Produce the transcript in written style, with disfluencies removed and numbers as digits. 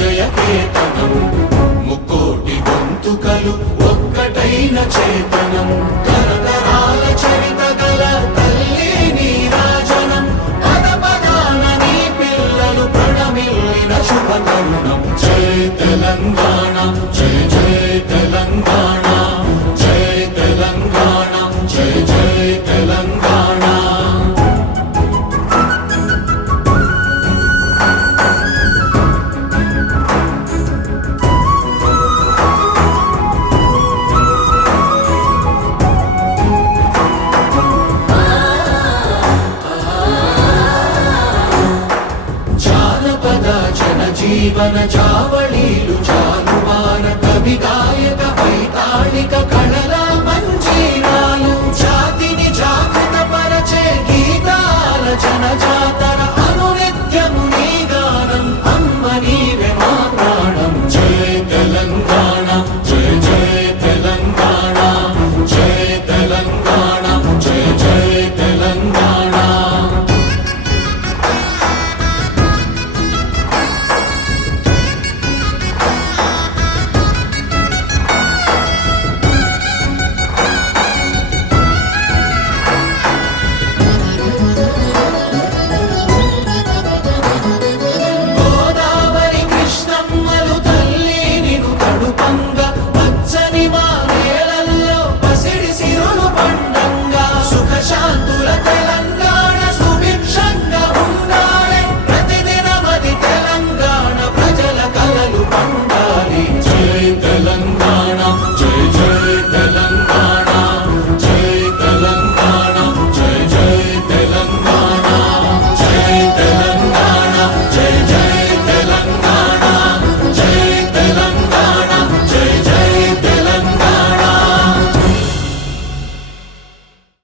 విజయ కేతనం ముక్కోటి గొంతుకలు ఒక్కటైన చేతనం తరతరాల చరిత గల తల్లి నీరాజనం పద పదాన నీ పిల్లలు ప్రణమిల్లిన శుభ తరుణం జై తెలంగాణ జై జై తెలంగాణ జై తెలంగాణ జై జై తెలంగాణ జీవన చావళీలు